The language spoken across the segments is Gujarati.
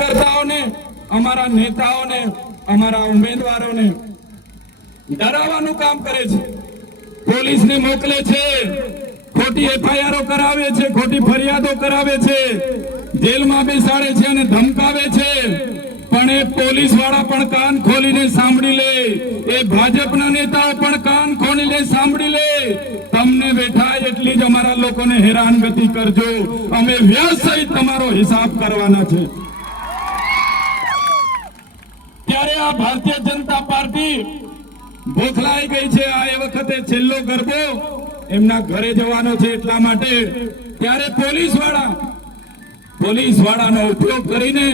કાર્યકર્તાઓને, અમારા નેતાઓને, અમારા ઉમેદવારોને ડરાવવાનું કામ કરે છે, પોલીસને મોકલે છે, ખોટી એફઆઈઆરો કરાવે છે, ખોટી ફરિયાદો કરાવે છે, જેલમાં બેસાડે છે અને ધમકાવે છે। પણ એ પોલીસ વાળા પણ કાન ખોલીને સાંભળી લે, એ ભાજપના નેતાઓ પણ કાન ખોલીને સાંભળી લે, તમને બેઠા એટલી જ અમારા લોકોને હેરાનગતિ કરજો, અમે વ્યાજ સહિત તમારો હિસાબ કરવાના છે। ત્યારે આ ભારતીય જનતા પાર્ટી બોખલાઈ ગઈ છે। આ એ વખતે છેલ્લો ગરબો એમના ઘરે જવાનો છે, એટલા માટે ત્યારે પોલીસ વાળાનો ઉપયોગ કરીને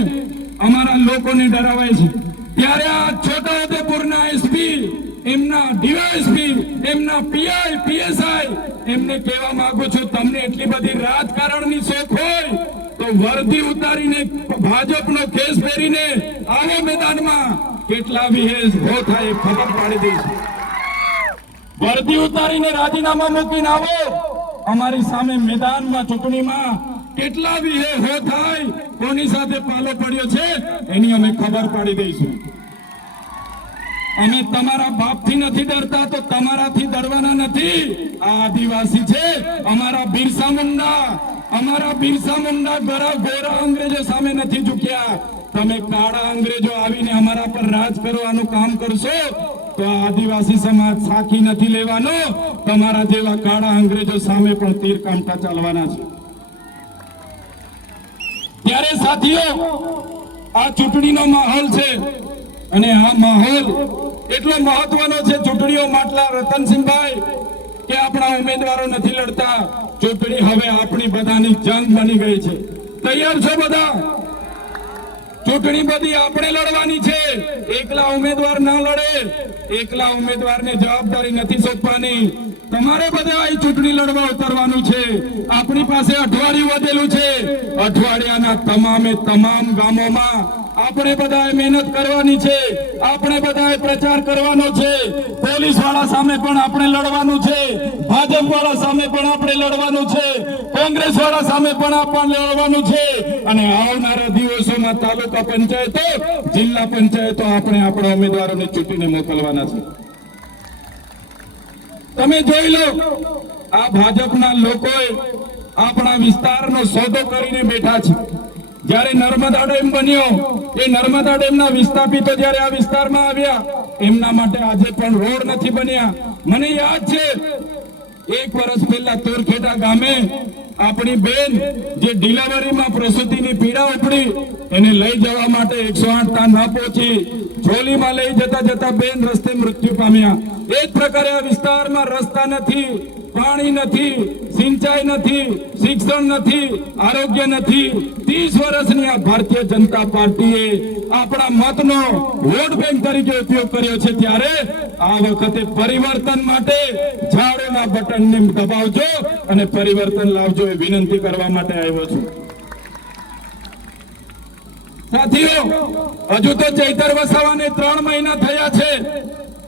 અમારા લોકોને ડરાવાય છે। ત્યારે આ છોટાઉદેપુરના એસપી, એમના ડીવાયએસપી, એમના પીઆઈ, પીએસઆઈ એમને કહેવા માંગુ છું, તમને એટલી બધી રાજકારણની શોખ હોય તો વર્દી ઉતારીને ભાજપનો કેસ પહેરીને આવો મેદાનમાં, કેટલા વિહેશ ભો થાય ખબર પાડી દઈશું। વર્દી ઉતારીને રાજીનામા મૂકીને આવો અમારી સામે મેદાનમાં, ચૂંટણીમાં કેટલા વિહે હો થાય, કોની સાથે પાલો પડ્યો છે એની અમે ખબર પાડી દઈશું। અમે તમારા બાપથી નથી ડરતા તો તમારાથી ડરવાના નથી। આ આદિવાસી છે, અમારા બિરસા મુંડા ગોરા અંગ્રેજો સામે નથી ઝૂક્યા। તમે કાળા અંગ્રેજો આવીને અમારા પર રાજ કરવાનું કામ કરશો તો આદિવાસી સમાજ સાખી નથી લેવાનો, તમારા જેવા કાળા અંગ્રેજો સામે પણ તીર કામઠા ચાલવાના છે। ત્યારે સાથીઓ, આ ચૂંટણીનો માહોલ છે અને આ માહોલ એટલો મહત્વનો છે ચૂંટણીઓ માટલા રતનસિંહભાઈ કે આપણા ઉમેદવારો નથી લડતા, ચૂંટણી હવે આપણી બધાની જંગ બની ગઈ છે। તૈયાર છો બધા? ચૂંટણી બધી આપણે લડવાની છે, એકલા ઉમેદવાર ના લડે, એકલા ઉમેદવારને જવાબદારી નથી સોંપવાની, તમારે બધા આ ચૂંટણી લડવા ઉતરવાનું છે। આપણી પાસે અઠવાડિયું વધેલું છે, અઠવાડિયાના તમામે તમામ ગામોમાં આપણે બધાએ મહેનત કરવાની છે, આપણે બધાએ પ્રચાર કરવાનો છે, પોલીસ વાળા સામે પણ આપણે લડવાનું છે, ભાજપ વાળા સામે પણ આપણે લડવાનું છે, કોંગ્રેસ વાળા સામે પણ આપણે લડવાનું છે અને આવનારા દિવસોમાં તાલુકા પંચાયતો, જિલ્લા પંચાયતો આપણે આપણા ઉમેદવારોને ચૂંટીને મોકલવાના છે। તમે જોઈ લો, આ ભાજપના લોકોએ આપણા વિસ્તારનો સોદો કરીને બેઠા છે। જ્યારે નર્મદા ડેમ બન્યો, એ નર્મદા ડેમના વિસ્થાપિતો જ્યારે આ વિસ્તારમાં આવ્યા, એમના માટે આજે પણ રોડ નથી બન્યા। મને યાદ છે 1 વર્ષ પહેલા તોરખેડા ગામે આપણી બેન જે ડિલિવરીમાં પ્રસૂતિની પીડા ઉપડી, એને લઈ જવા માટે 108 તા ન પહોંચી, જોલીમાં લઈ જતા બેન રસ્તે મૃત્યુ પામ્યા। એ જ પ્રકારે આ વિસ્તારમાં રસ્તા નથી, પાણી નથી, સિંચાઈ નથી, શિક્ષણ નથી, આરોગ્ય નથી। 30 વર્ષની આ ભારતીય જનતા પાર્ટીએ આપણા મતનો વોટ બેંક તરીકે ઉપયોગ કર્યો છે। ત્યારે આ વખતે પરિવર્તન માટે ઝાડના બટનને દબાવજો અને પરિવર્તન લાવજો એ વિનંતી કરવા માટે આવ્યો છું। સાથીઓ, હજુ તો ચૈતર વસાવાને 3 મહિના થયા છે।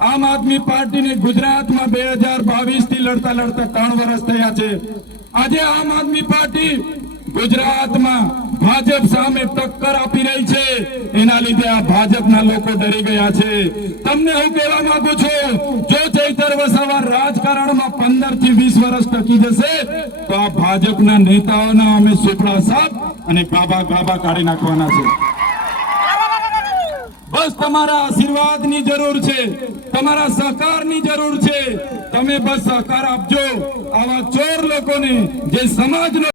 આમ આદમી પાર્ટીને ગુજરાતમાં 2022 થી લડતા 3 વર્ષ થયા છે। આજે આમ આદમી પાર્ટી ગુજરાતમાં ભાજપ સામે ટક્કર આપી રહી છે, એના લીધે આ ભાજપના લોકો ડરી ગયા છે। તમને હું કહેવા માંગુ છું, જો ચૈતર વસાવા રાજકારણમાં 15 થી 20 વર્ષ ટકી જશે તો આ ભાજપના નેતાઓના અમે સુપડા સાપ અને ગાભા કાઢી નાખવાના છે। બસ તમારા આશીર્વાદની જરૂર છે, તમારા સહકારની જરૂર છે। તમે બસ સહકાર આપજો આવા ચોર લોકોને, જે સમાજનો